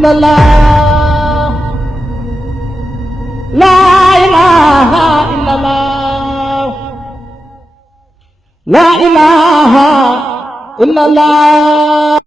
illallah, la ilaha illallah, la ilaha illallah.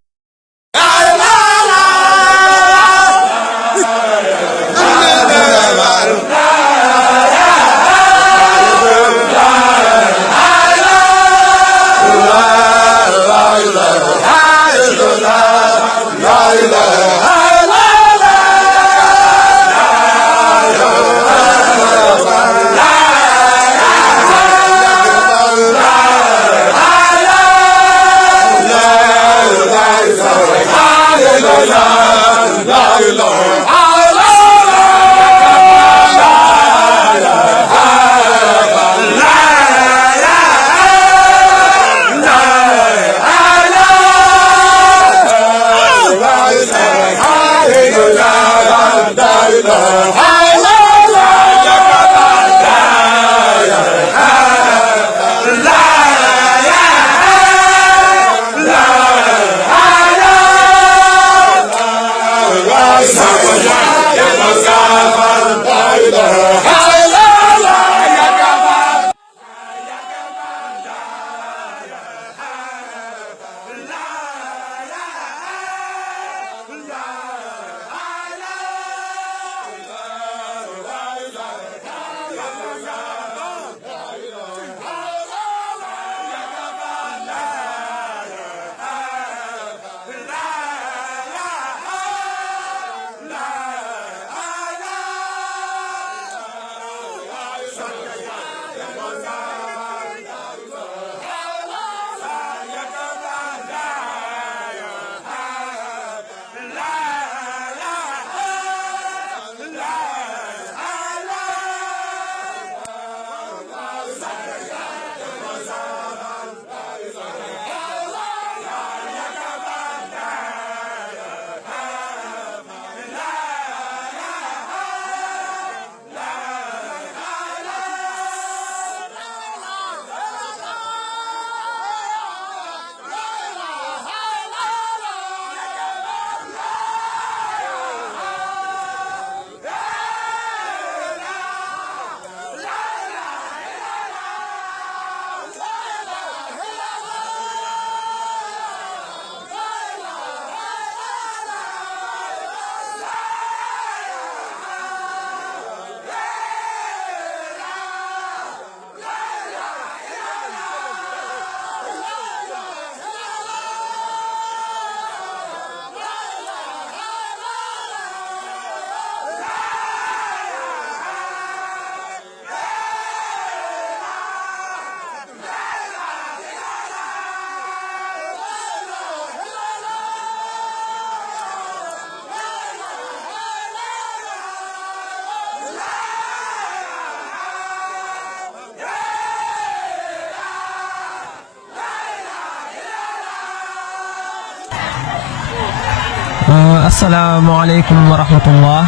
Assalamualaikum warahmatullah.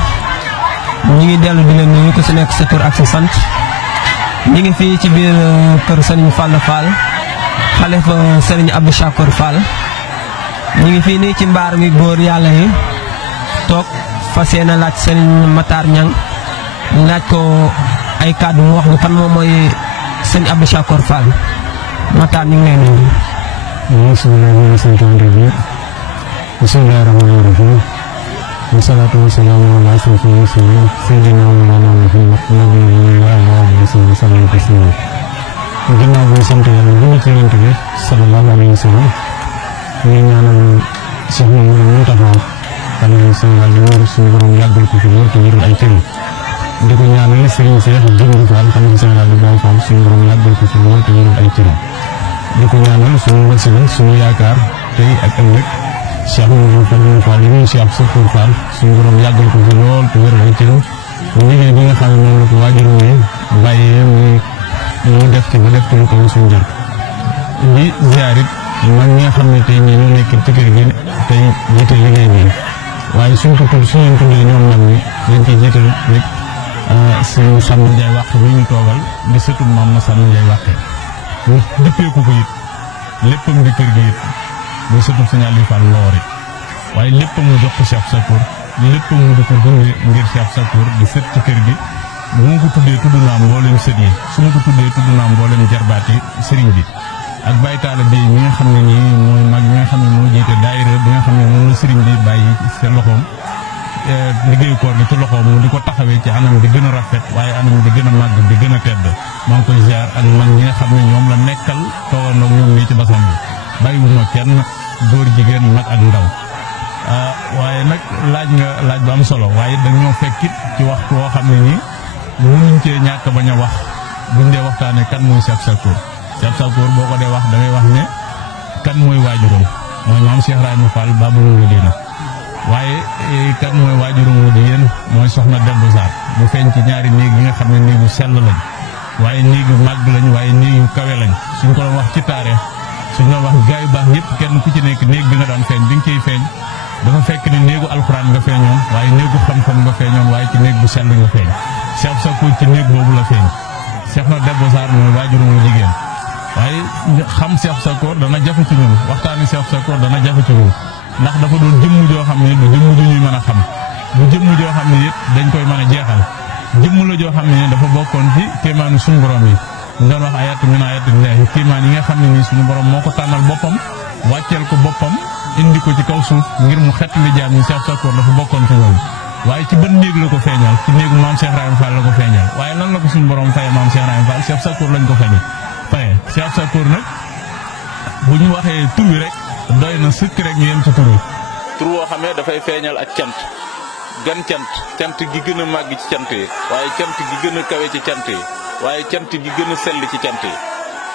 Ñi ngi delu di leen nuyu ku ci nek sa tur ak sa sant. Ñi ngi fi ci biir kër Serigne Fall Fall, khalifa Serigne Abdou Chakour Fall. Ñi ngi fi ni ci mbar mi goor yalla yi tok fasiyena laaj Serigne Matar Ñang laaj ko ay kaddu mu wax ni kan mo moy Serigne Abdou Chakour Fall. Matar ñi ngi lay nuyu. Bismillahirrahmanirrahim. Wassalatu wassalamu ala asyrafil mursalin sayyidina Muhammad nabiyyi wa alihi wa sahbihi. Ginnaaw bi sant Yàlla bu ñu ci yonent bi sallallahu alayhi wa sallam ñu ñaanal Cheikh Mamadou Mountakha alayhi salaam di wër suñu borom yàggal ko fi lool te wéral ay cëram di ko ñaanal Serigne Cheikh Jëmbu Fall xam ci Sénégal di Baye Fall suñu borom yàggal ko fi lool te wéral ay cëram di ko ñaanal suñu wasila suñu yaakaar tey ak ëllëg Cheikh Mamadou Fall yi ñu Cheikh Chakour Fall suñu borom yàggal ko fi lool te wéral ay cëram liggéey bi nga xam ne moom la ko waajur yi bàyyee muy def ci ba def ci lu ko suñu jël di ziarit man ñi nga xam ne tey ñi ñu nekk ci kër gi tey jiite liggéey bi waaye suñ ko tudd suñu tuddee ñoom nag ñi dañ ciy jiital rek suñu Sàmm Njaay Wàq bi ñu toogal di sëtum maam ma Sàmm Njaay Wàq ñu dëppee ko it léppam di kër gi it muy sëtum Sëñ Aliou Fall Loori waaye léppam mu jox ko Cheikh Chakour lépp mu di ko dundee ngir Cheikh Sakour di sët ci kër gi bu ma ko tuddee tudd naa mboolem sët yi su ma ko tuddee tudd naa mboolem jarbaati sëriñ bi ak Baye Talla bi mi nga xam ne nii mooy mag mi nga xam ne moo jiite daayira bi nga xam ne moom la sëriñ bi bàyyi sa loxoom liggéeyu koor gi ci loxoom mu di ko taxawee ci anam di gën a rafet waaye anam di gën a màgg di gën a tedd maa ngi koy ziar ak mag ñi nga xam ne ñoom la nekkal toogandoog ñoom nii ci basam bi bàyyiwuma kenn góor jigéen mag ak ndaw waaye nag laaj nga laaj bu am solo waaye dañ ñoo fekkit ci waxtu woo xam ne nii mënuñ cee ñàkk bañ a wax buñ dee waxtaanee kan mooy Cheikh Sakour Cheikh Sakour boo ko dee wax da ngay wax ne kan mooy waajuram mooy maam Cheikh Ibrahima Fall Babou Mouridina waaye kan mooy waajuram wu jigéen mooy soxna Debbo Sarr bu feeñ ci ñaari néeg yi nga xam ne néeg yu sell lañ waaye néeg yu màgg lañ waaye néeg yu kawe lañ suñ ko doon wax ci taarix suñ doon wax gaa yu baax yëpp kenn ku ci nekk néeg bi nga daan feeñ bi nga ciy feeñ dafa fekk ne néegu alxuraan nga feeñoon waaye néegu xam-xam nga feeñoon waaye ci néeg bu sell nga feeñ Cheikh Sakour ci néeg boobu la feeñ soxna Debbo Sarr mooy waajuram wu jigéen waaye xam Cheikh Sakour dana jafe ci ñun waxtaani Cheikh Sakour dana jafe ci ñun ndax dafa doon jëmm joo xam ne du jëmm ju ñuy mën a xam du jëmm joo xam ne it dañ koy mën a jeexal jëmm la joo xam ne dafa bokkoon ci kéemaanu suñu borom yi ñu doon wax ayatu min ayatillahi kéemaan yi nga xam ne nii suñu borom moo ko tànnal boppam wàcceel ko boppam indi ko ci kaw suuf ngir mu xett li jaam yi Cheikh Sakour dafa bokkoon ci loolu waaye ci ban néeg la ko feeñal ci néegu maam Cheikh Ibrahima Fall la ko feeñal waaye lan la ko suñu borom faye maam Cheikh Ibrahima Fall Cheikh Sakour lañ ko faye Cheikh Sakour nag bu ñu waxee tur wi rek doy na sëkk rek ñu yem ci tur wi tur woo xam ne dafay feeñal ak cant gan cant gi gën a màgg ci cant yi waaye cant gi gën a kawe ci cant yi waaye cant gi gën a sell ci cant yi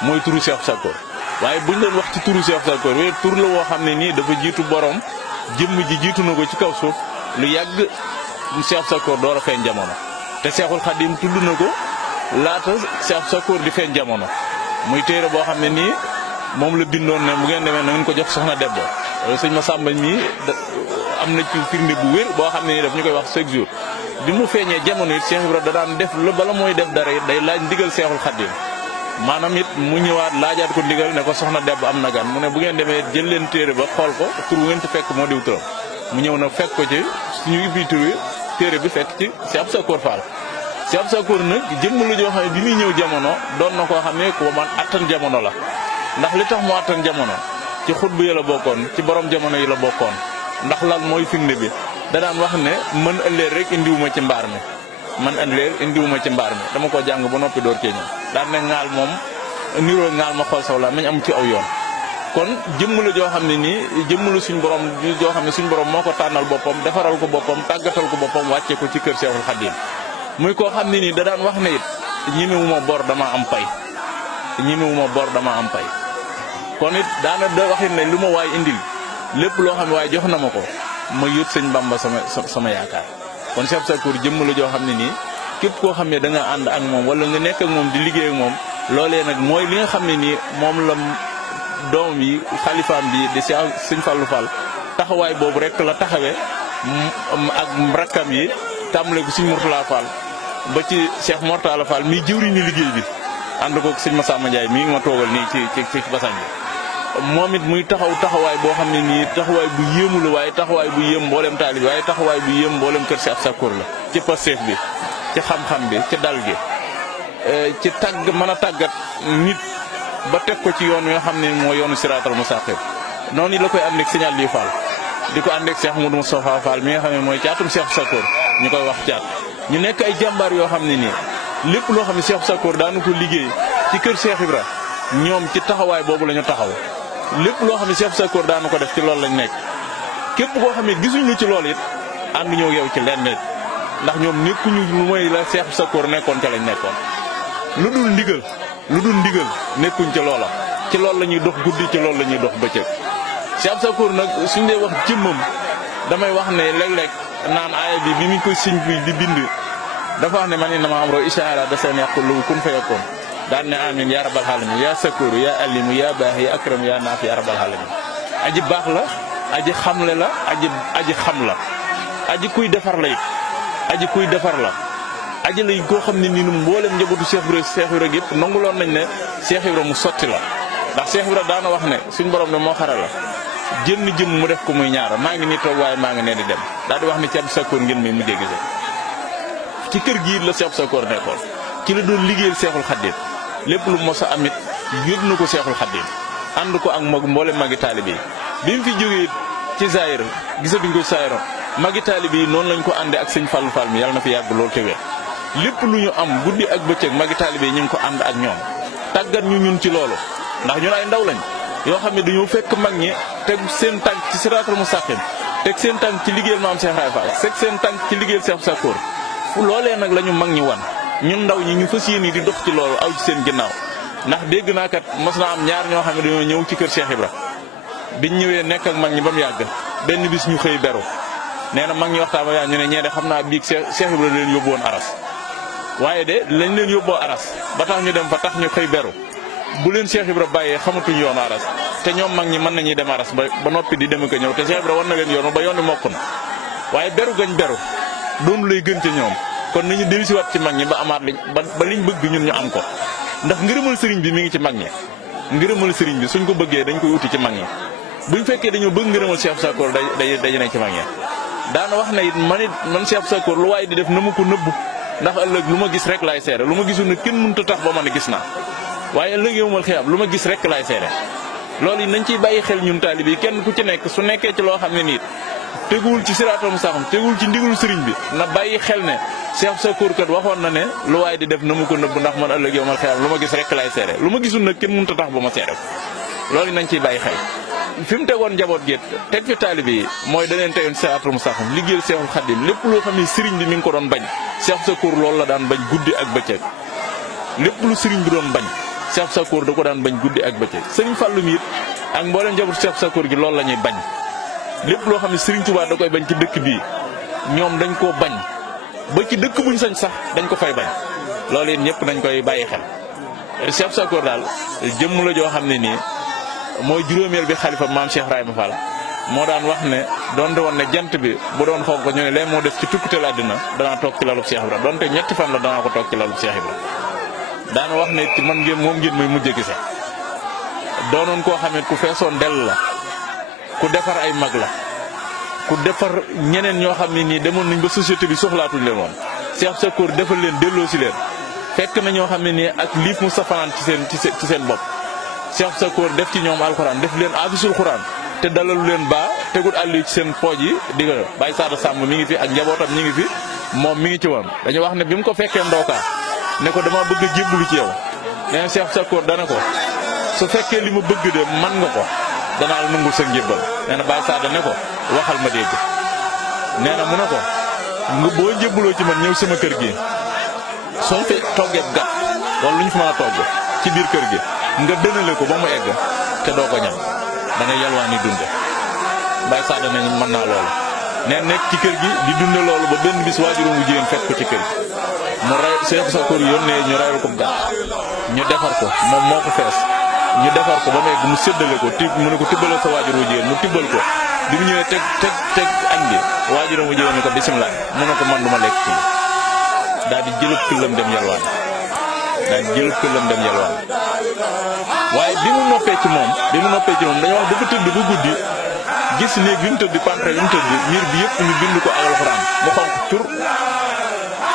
mooy turu Cheikh Sakour waaye buñ doon wax ci turu Cheikh Sakour we tur la woo xam ne nii dafa jiitu borom jëmm ji jiitu na ko ci kaw suuf lu yàgg Cheikh Sakour door a feeñ jamono te Cheikhul Khadim tudd na ko laata Cheikh Sakour di feeñ jamono muy téere boo xam ne nii moom la bindoon ne bu ngeen demee na ngeen ko jox soxna Debbo sëñ Massamba mii am na ci firnde bu wér boo xam ne nii daf ñu koy wax chaque jour bi mu feeñee jamono it Cheikh Ibra da daan def la bala mooy def dara it day laaj ndigal Cheikhul Khadim maanaam it mu ñëwaat laajaat ko ndigal ne ko soxna Debbo am na gan mu ne bu ngeen demee jël leen téere ba xool ko tur ngeen ci fekk moo diw turam mu ñëw na fekk ko ci suñu ubbi tur wi téere bi fekk ci Cheikh Sakour Fall Cheikh Sakour nag jëmm la joo xam ne bi muy ñëw jamono doon na koo xam ne ku man attan jamono la ndax li tax mu attan jamono ci xutbu yi la bokkoon ci borom jamono yi la bokkoon ndax lan mooy firnde bi da daan wax ne man ëllëg rek indiwuma ci mbaar mi man ëllëg indiwuma ci mbaar mi dama ko jàng ba noppi door cee ñëw daan ne ŋaal moom niroo ŋaal ma xool saw la mañ am ci aw yoon kon jëmm la joo xam ne nii jëmm la suñ borom joo xam ne suñ borom moo ko tànnal boppam defaral ko boppam tàggatal ko boppam wàcce ko ci kër Cheikhul Khadim muy koo xam ne nii da daan wax ne it ñemewuma bor dama am pay ñemewuma bor dama am pay kon it daana da waxit ne lu ma waay indil lépp loo xam ne waaye jox na ma ko ma yót sëñ Bamba sama yaakaar kon Cheikh Sakour jëmm la joo xam ne nii képp koo xam ne da nga ànd ak moom wala nga nekk ak moom di liggéey ak moom loolee nag mooy li nga xam ne nii moom la doom yi xalifaam bi di sëñ Fallou Fall taxawaay boobu rek la taxawee ak rakkam yi tàmbale ko sëñ Mourtala Fall ba ci Cheikh Mortala Fall mii jëwriñu liggéey bi ànd ko sëñ Massamba Ndiaye mii nga ma toogal nii ci basañ bi moom it muy taxawaay boo xam ne nii taxawaay bu yéemu la waaye taxawaay bu yéem mboolem taalib waaye taxawaay bu yéem mboolem kër Cheikh Sakour la ci passeef bi ci xam-xam bi ci dal gi ci mën a tàggat nit ba teg ko ci yoon wi nga xam ne mooy yoonu siraatal mustaqim noonu la koy ànd ak signal li Fall di ko ànd ak Cheikh Moudou Moustapha Fall mi nga xam ne mooy caatum Cheikh Sakour ñu koy wax caat ñu nekk ay jàmbaar yoo xam ne nii lépp loo xam ne Cheikh Sakour daanu ko liggéey ci kër Cheikh Ibra ñoom ci taxawaay boobu la ñu taxaw lépp loo xam ne Cheikh Sakour daanu ko def ci loolu lañ nekk képp koo xam ne gisuñu ci loolu it ànd ñëw yow ci lenn ndax ñoom nekkuñu lu mooy la Cheikh Sakour nekkoon ca lañ nekkoon lu dul ndigal nekkuñ ca loola ci loolu la ñuy dox guddi ci loolu la ñuy dox bëccëg Cheikh Sakour nag suñ dee wax jëmmam damay wax ne léeg-léeg naan aaya bi mu koy sëñ bi di bind dafa wax ne man innama amru ishaara da seen yàqul lu kun fa yakkoon daan ne amin ya rabbal alamin ya Sakour ya alimu ya baax ya akram ya naaf ya rabbal alamin aji baax la aji xamle la aji xam la aji kuy defar la it aji kuy defar la aji lay koo xam ne nii mboolem njabootu Cheikh Ibra yëpp nanguloon nañ ne Cheikh Ibra mu sotti la ndax Cheikh Ibra daana wax ne suñ borom ne moo xara la jënn jëm mu def ko muy ñaara maa ngi nii toog waaye maa ngi nee di dem daal di wax ni ci Abdou Sakkoor ngeen may mujjee gisee ci kër gii la Cheikh Sakkoor nekkoon ci la doon liggéeyal Seexul Xaddim lépp lu mos a amit yóbbu na ko Seexul Xaddim ànd ko ak mboole magi taalibe yi bi mu fi jógee ci Zaïre gisatuñ ko Zaïre magi taalibe yi noonu lañ ko àndee ak sëñ Fallou Fall mi yàlla na fi yàgg lool te wér lépp lu ñu am guddi ak bëccëg magi taalibe yi ñu ngi ko ànd ak ñoom tàggat ñu ñun ci loolu ndax ñun ay ndaw lañ yoo xam ne dañoo fekk mag ñi teg seen tànk ci siraatal mustaqim teg seen tànk ci liggéeyal maam Cheikh Ibra Fall teg seen tànk ci liggéeyal Cheikh Sakkoor loolee nag la ñu mag ñi wan ñun ndaw ñi ñu fas yéene di dox ci loolu aw ci seen ginnaaw ndax dégg naa kat mos naa am ñaar ñoo xam ne dañoo ñëw ci kër Cheikh Ibra biñ ñëwee nekk ak mag ñi ba mu yàgg benn bis ñu xëy beru nee na mag ñi waxtaan ba ñu ne ñee de xam naa biig Cheikh Ibra leen yóbbu woon aras waaye de lañ leen yóbboo aras ba tax ñu dem fa tax ñu xëy beru bu leen Cheikh Ibra bàyyee xamatuñ yoonu aras te ñoom mag ñi mën nañuy dem aras ba noppi di dem ak ñëw te Cheikh Ibra war na leen yoonu ba yoonu mokk na waaye beru gañ beru doonu lay gën ca ñoom kon nañu dellusiwaat ci mag ñi ba amaat ba liñ bëgg ñun ñu am ko ndax ngërëmal sëriñ bi mi ngi ci mag ñi ngërëmal sëriñ bi suñ ko bëggee dañ koy uti ci mag ñi buñ fekkee dañoo bëgg ngërëmal Cheikh Sakkoor day ne ci mag ñi daana wax na it man Cheikh Sakkoor lu waaye di def na ma ko nëbbu ndax ëllëg lu ma gis rek laay seere lu ma gisul ne kenn mënut a tax ba man a gis naa waaye ëllëg yow mal xiyam lu ma gis rek laay seere loolu yi nañ ciy bàyyi xel ñun taalib yi kenn ku ci nekk su nekkee ci loo xam ne nii teguwul ci siraatal mustaqiim teguwul ci ndigalu sëriñ bi na bàyyi xel ne Cheikh Sakkoor kat waxoon na ne lu waay di def na mu ko nëbb ndax man ëllëg yow mal xiyam lu ma gis rek laay seere lu ma gisul nag kenn mënut a tax ba ma seere ko loolu nañ ciy bàyyi xel fi mu tegoon njaboot gi teg fi taalib yi mooy da leen teyoon siraatal mustaqiim liggéeyal Seexul Xaddim lépp loo xam ne sëriñ bi mi ngi ko doon bañ Cheikh Sakkoor loolu la daan bañ guddi ak bëccëg lépp lu sëriñ bi doon bañ Cheikh Sakkoor da ko daan bañ guddi ak bëccëg sëriñ Fallou mi it ak mboolem njaboot Cheikh Sakkoor gi loolu la ñuy bañ lépp loo xam ne sëriñ Touba da koy bañ ci dëkk bii ñoom dañ koo bañ ba ci dëkk buñ sañ sax dañ ko fay bañ loolu it ñëpp dañ koy bàyyi xel Cheikh Sakkoor daal jëmm la joo xam ne nii mooy juróomeel bi xalifa maam Cheikh Ibrahima Fall moo daan wax ne doonte woon ne jant bi bu doon xonk ñu ne leen moo def ci tukkuteel àddina danaa toog ci lalub Cheikh Ibra doonte ñetti fan la danaa ko toog ci lalub Cheikh Ibra daana wax ne ci man moom ngeen may mujj gise doonoon koo xam ne ku feesoon dell la ku defar ay mag la ku defar ñeneen ñoo xam ne nii demoon nañ ba société bi soxlaatuñ leen woon Cheikh Sakkoor defal leen delloo si leen fekk na ñoo xam ne nii ak liif mu safanaan ci seen bopp Cheikh Sakkoor def ci ñoom alxuraan def leen afisul xuraan te dalalu leen baa tegul àll yi ci seen pooj yi di nga Baye Sada Samb mi ngi fi ak njabootam ñi ngi fi moom mi ngi ci woon dañu wax ne bi mu ko fekkee ndookaa ne ko dama bëgg a jébbalu ci yow nee na Cheikh Sakkoor dana ko su fekkee li ma bëgg de man nga ko danaa la nungul sa njébbal nee na Baye Sada ne ko waxal ma dégg nee na mu ne ko nga boo njébbaloo ci man ñëw sama kër gi soo fi toggee gàtt wala lu ñu fi mën a togg ci biir kër gi nga dënale ko ba mu egg te doo ko ñam da ngay yalwaani dunde Baye Sada ne mën naa loolu nee nekk ci kër gi di dunde loolu ba benn bis waajuram wu jigéen fekk ko ci kër gi mu ray Cheikh Sakkoor yónnee ñu rayal ko gàtt ñu defar ko moom moo ko fees ñu defar ko ba mu egg mu séddale ko mu ne ko tibbale sa waajur wu jigéen mu tibbal ko bi mu ñëwee teg añ bi waajuram wu jigéen ni ko bisimilah mu ne ko man duma lekk ci daal di jëlëb këllam dem yalwaan waaye bi mu noppee ci moom dañoo wax dafa tëdd ba guddi gis néeg bi mu tëdd pantre bi mu tëdd miir bi yëpp ñu bind ko ak alxuraan mu xonq cur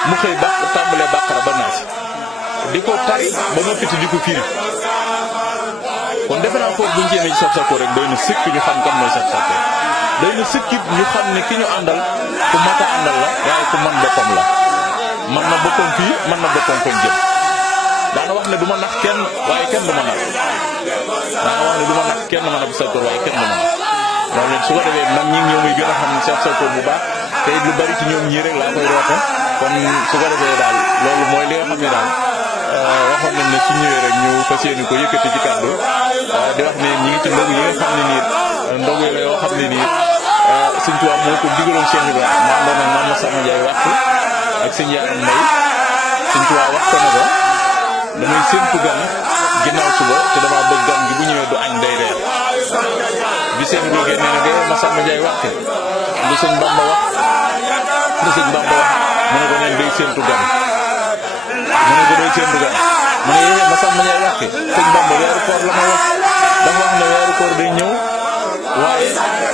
mu xëy tàmbalee bàqara ba naas di ko tari ba noppiti di ko firi kon defe naa foofu buñ jéemee ci Cheikh Sakkoor rek doy na sëkk ñu xam kan mooy Cheikh Sakkoor doy na sëkkit ñu xam ne ki ñu àndal ku mat a àndal la waaye ku man boppam la man na boppam fii man na boppam fañ jëm daana wax ne du ma nax kenn waaye kenn du ma nax man Abdou Sakkoor waaye kenn du ma nax loolu su ko defee man ñi ñoo muy gën a xam ne Cheikh Sakkoor bu baax te lu bari ci ñoom ñii rek laa koy roote kon su ko defee daal loolu mooy li nga xam ne daal waxoon nañ ne su ñëwee rek ñu fas yéene ko yëkkati ci kàddu di wax ne ñi ngi ci ndogu yi nga xam ne nii ndogu la yoo xam ne nii Sëñ Tuubaa moo ko digaloon Cheikh Ibrahima maa ndoon ak Mame Samba Ndiaye waxtu ak sëñ Yaaram Mbay Sëñ Tuubaa wax ko ne ko damay séntu gan ginnaaw suba te dama bëgg gan gi bu ñëwee du añ day reer bi seen góogee nee na de Mame Samba Ndiaye waxte lu sëñ Bamba wax mu ne ko neen day séntu gan mu ne ko day séntu gan mu ne yéen Mame Samba Ndiaye waxte sëñ Bamba weeru koor la ma wax dafa wax ne weeru koor day ñëw waaye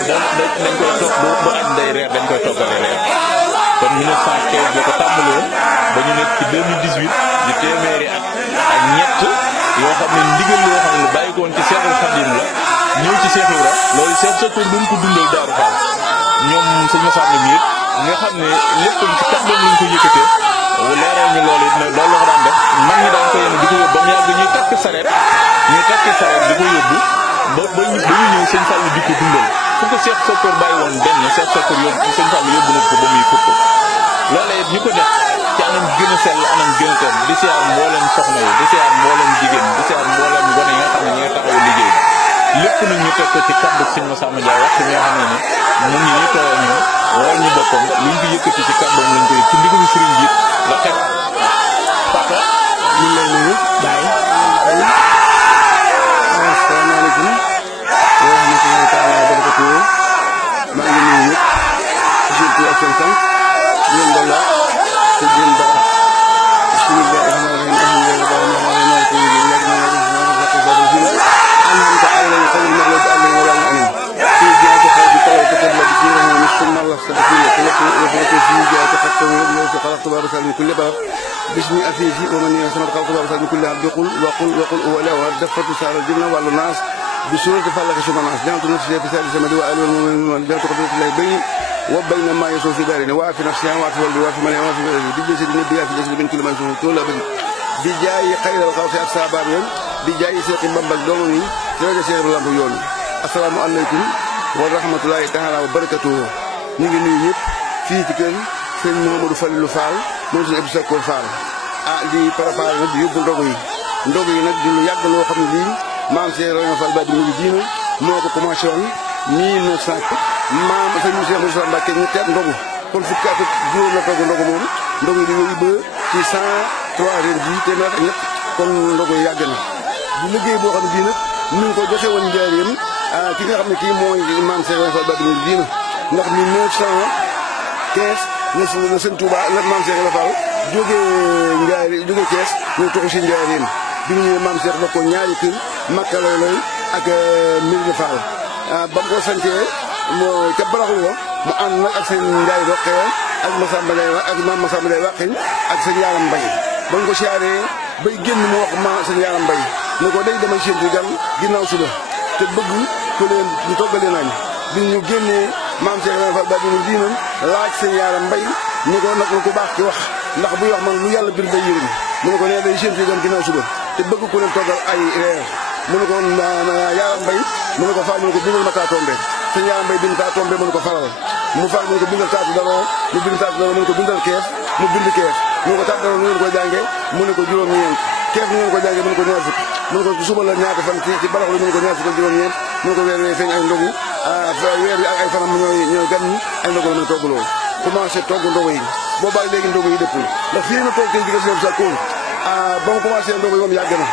dañ koy toog bu añ day reer dañ koy toggalee reer kon 1915 la ko tàmbali woon ba ñu nekk ci 2018 di téeméeri ak ñett yoo xam ne ndigal yoo xam ne bàyyi ko woon ci Seexul Xadim la ñëw ci Seex Ibra loolu Seex Sakkoor duñ ko dundal Daaru Fall ñoom sëñ Massa mi it nga xam ne lépp ci kàddoom lañ ko yëkkatee leeral ñu loolu it ne loolu la ko daan def mag ñi daan ko yéen di ko yóbbu ba mu yàgg ñuy takk sareet di ko yóbbu ba ñu ñëw sëñ Fall di ko dundal fu ko Seex Sakkoor bàyyi woon benn Seex Sakkoor yóbbu sëñ Fall yóbbu na ko ba muy fukk loolee it ñu ko def ci anam gën a sell anam gën a teel di siyaar mbooleem soxna yi di siyaar mbooleem jigéen di siyaar mbooleem gone yi nga xam ne ñu ngi taxaw liggéey lépp nag ñu teg ko ci kàddu sëñ Massa Ndiaye wax mi nga xam ne mu ngi nii tooyal ñu woo ñu boppam luñ ko yëkkati ci kàddoom lañ koy ci ndigalu sëriñ ji la teg papa ñu lay nuyu baay asalaamaaleykum wa rahmatullahi taala wa barakatuh maa ngi nuyu ñëpp ci seen tur ak seen sant di leen doon laaj te di leen baax bismillahi rahmani rahim alhamdulillahi rabbil alamin maliki yawmi din iyyaka na'budu wa iyyaka nasta'in an'amta alayhim ghayril maghdubi alayhim wa lad-dallin في جهة قلب طويل كتب بكيره ونصف الله استغفر وفي جهة حتى ويبلغ خلقت بارك من كل باب باسم أفيه ومن يسمى خلقت بارك من كل عبد وقل هو له دفت سار الجنة والناس بسورة فلق شبه الناس جاءت نفسي في ثالث سمد وآل والمؤمنين جاءت قبل الله بين وبين ما يسوع في دارنا وفي نفسها وفي والد وفي من وفي بجسد النبي في جسد من كل ما يسوع طول بدي بجاي خير الخوف أكثر بجاي سيق بمبل دوني ترى سير الله بيوني السلام عليكم wa rahmatulahi taala wa barakatuhu ñu ngi nuyu ñëpp fii ci kër sëñ Mouhamadou Falilou Fall moom sëñ Abdou Sakkoor Fall di préparé nag di yóbbu ndogu yi nag di lu yàgg loo xam ne lii maam Cheikh Ibrahima Fall ba di mu ngi diina moo ko commencé woon 1900 maam sëñ Moussa Moussa Mbacke ñu teet ndogu kon fukki at ak juróom la togg ndogu moom ndogu yi di wéy ba ci 103 ren bii téeméer ak ñett kon ndogu yi yàgg na di liggéey boo xam ne bii nag ñu ngi ko joxe woon njaareem ki nga xam ne kii mooy maam Cheikh Ibrahima Fall ba di mu ngi diina ndax 1915 la sëñ Touba la maam Cheikh Ibrahima Fall jógee Thiès ñu toxu si njaareem bi ñu ñëwee maam Cheikh daf ko ñaari kër Makka lay ak Médina Fall ba mu ko santee ca baraxlu wa mu ànd nag ak seen Ndiaye Roqee ak Massamba Ndiaye ak maam Massamba Ndiaye Waqin ak seen Yaaram Mbay ba ñu ko siyaaree bay génn mu wax ma seen Yaaram Mbay ne ko day damay séntu gan ginnaaw suba te bëgg ko leen ñu toggalee nañ bi ñu génnee maam Cheikh Ibrahima Fall ba di mu diinam laaj seen Yaaram Mbay ni ko nag lu ko baax ki wax ndax buy wax man lu yàlla bir day yërëm mu ne ko nee day séntu gan ginnaaw suba te bëgg ko leen toggal ay reer mu ne ko Yaaram Mbay mu ne ko Fall mu ne ko bindal ma taa tombe sëñ Yaaram Mbay bind taa tombe mu ne ko faral mu Fall mu ne ko bindal taatu daloo mu bind taatu daloo mu ne ko bindal keef mu bind keef mu ne ko taatu daloo nu ngeen koy jàngee mu ne ko juróom-ñeent keef nu ngeen koy jàngee mu ne ko ñaar fukk mu ne ko suba la ñaata fan ci baraxlu mu ne ko ñaar fukk ak juróom-ñeent mu ne ko weer wee feeñ ay ndogu weer bi ak ay fanam ñooy gan ñi ay ndogu la mën a toggaloo commencé togg ndogu yi boobaa léegi ndogu yi dëppul ndax fii na toog tey jigéen si Sakkoor ba mu commencé ndogu yi moom yàgg na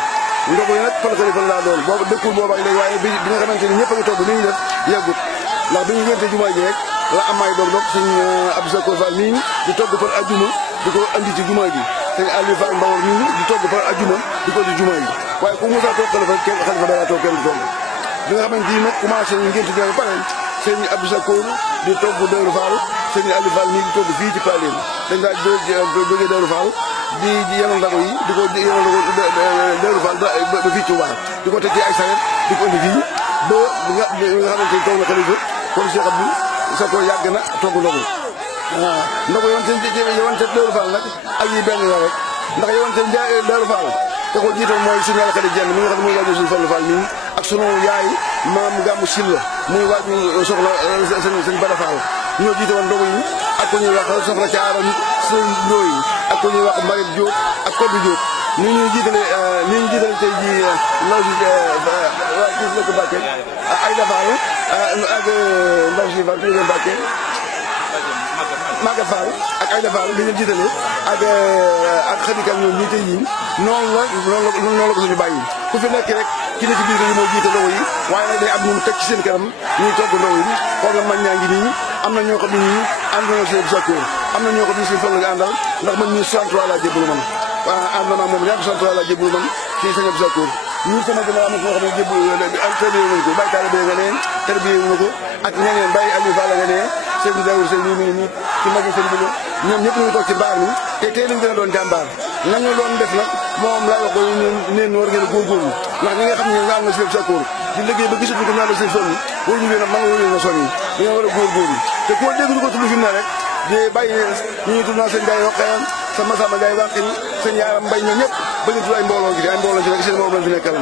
ndogu yi nag fële laa doon boobu dëkkul boobaa léegi waaye bi nga xamante ni ñëpp a ngi togg ni ñu def yàggut ndax bi ñu wénte jumaa ji rek la am ay dog sëñ Abdou Sakkoor Fall mii di togg par ajuma di ko andi ci jumaa ji sëñ Aliou Fall Mbawar mii di togg par ajuma di ko di jumaa ji waaye ku Moussa toog xalifa dara toog kenn du togg bi nga xamante ni nag commencé ñu ngénte ba pare sëñ Abdou Sakkoor di togg Daaru Fall sëñ Aliou Fall mii di togg fii ci Paleen dañ daa jógee Daaru Fall di yenal ndago yi di ko yenal ndago Daaru Fall ba fii Touba di ko teg ci ay saret di ko indi fii ba nga xamante ni toog na xalifa kon Cheikh Abdou Sakkoor yàgg na togg ndogu ndogu yowante Daaru Fall nag ak yi benn la rek ndax yowante Daaru Fall te ko jiital mooy suñu yàlla xarit jenn mi nga xam ne muy waajur suñu Fallu Fall mii ak sunu yaay maam Gàmmu Silla muy waajur soxla sëñ Bada Fall ñoo jiite woon ndogu yi ak ko ñuy wax soxla Caaram sëñ Ndooy ak ko ñuy wax Marit Diop ak Koddu Diop ni ñu jiitale tey jii law si waa gis la ko Mbàkke Ayda Fall ak ndaw si Fall tuuti Mbàkke Maguette Fall ak Ayda Fall li ñu jiitale ak xadikal ñoom ñii tey yii noonu la ko suñu bàyyi ku fi nekk rek ki ne ci biir yi moo jiite ndogu yi waaye nag day am ñu teg ci seen kanam ñuy togg ndogu yi xool nga mag ñaa ngi nii am na ñoo xam ne ñii ànd nañoo seen Sakkoor am na ñoo xam ne suñu fan la nga àndal ndax man ñii 63 laa jébbalu man ànd na moom ñaar 63 laa jébbalu man ci sëñ Abdou Sakkoor ñii sama gën a am foo xam ne jébbalu nañ ko bàyyi taale bee nga neen tarbiye wu ko ak ñeneen bàyyi Aliou Fall nga ne sëñ Daour sëñ bi nii ci magi sëñ bi ñoom ñëpp ñu ngi toog ci mbaar mi te tey lañ gën a doon jàmbaar nañu doon def nag moom laa wax ko neen war ngeen a góorgóorlu ndax ñi nga xam ne ñaan na si Sakoor di liggéey ba gisatuñ ko ñaan na seen sonn waruñu leen a mën waruñu leen a sonn dañoo war a góorgóorlu te koo dégg du ko tudd fi mu ne rek di bàyyi ñu ñuy tudd naa sëñ Ndiaye Roqeyan sa Masamba Ndiaye wànqi ni sëñ Yaaram Mbay ñoom ñëpp ba ñu tudd ay mbooloo gi ay mbooloo ci rek seen moom lañ fi nekkal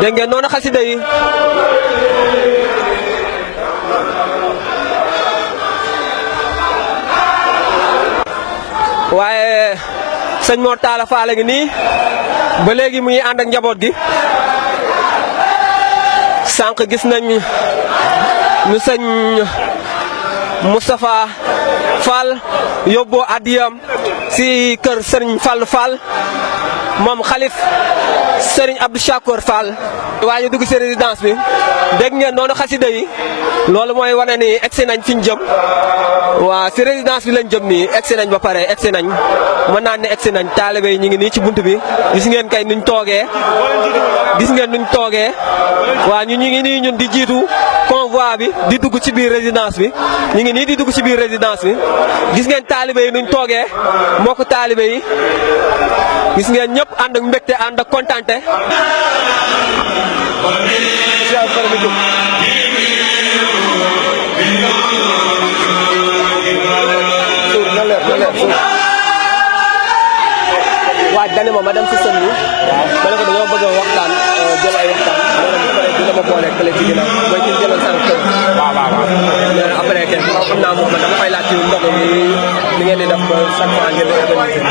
dégg ngeen noonu xasida yi waaye sëñ Mor Talla Fall ngi nii ba léegi mu ngi ànd ak njaboot gi sànq gis nañ ñu sëñ Moustapha Fall yóbboo addiyam si kër Serigne Fall Fall moom xalif Serigne Abdou Chakour Fall. waaye ñu dugg si résidence bi dégg ngeen noonu xasida yi loolu mooy wane ni egsi nañ fi ñu jëm waa si résidence bi lañ jëm nii egsi nañ ba pare egsi nañ mën naa ne egsi nañ taalibe yi ñu ngi nii ci bunt bi gis ngeen kay nuñ toogee waa ñu ngi nii ñun di jiitu convoi bi di dugg ci biir résidence bi ñu ngi nii di dugg ci biir résidence bi gis ngeen taalibe yi nuñ toogee mbokku taalibe yi gis ngeen ñëpp ànd ak mbégte ànd ak kontante. waaj dane ma dem si sën bi ma ne ko dañoo bëgg a waxtaan jël ay waxtaan dina ma boole kële ci ginnaaw mooy ki jëloon sànq kër waaw mais après kenn xam naa moom dama koy laaj ci ndox mi li ngeen di def ba chaque fois ngeen di organiser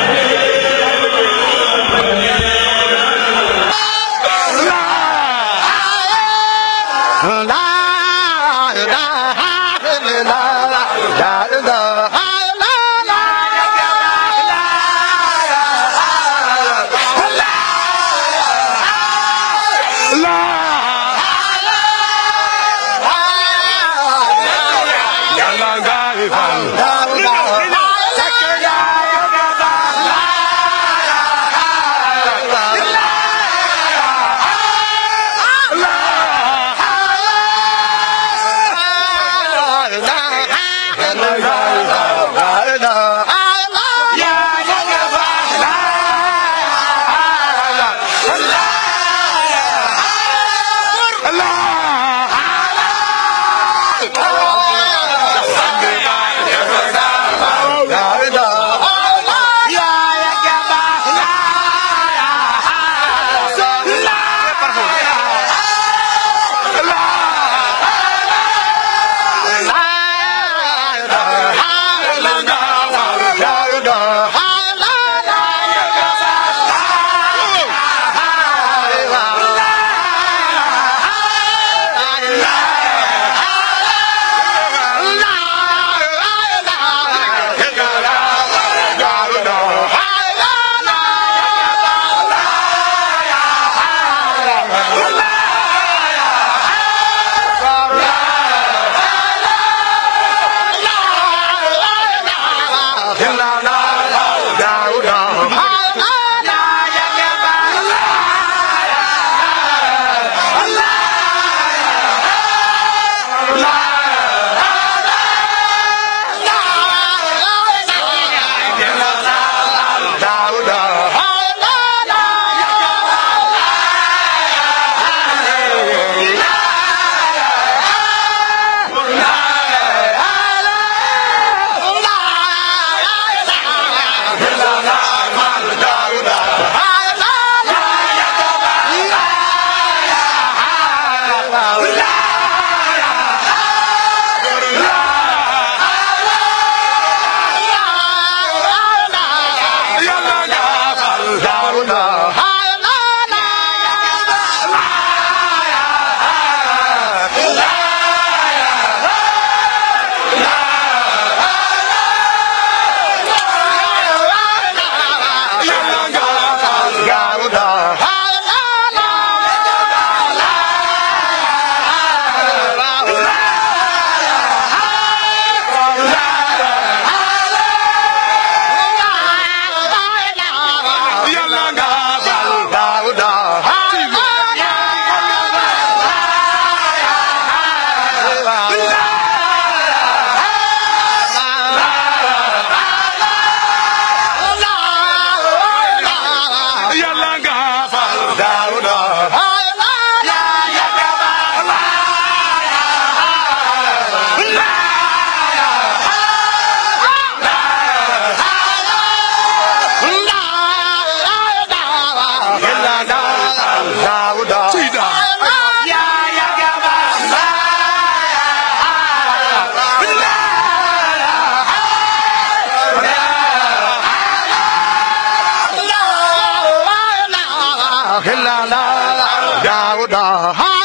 la la la da da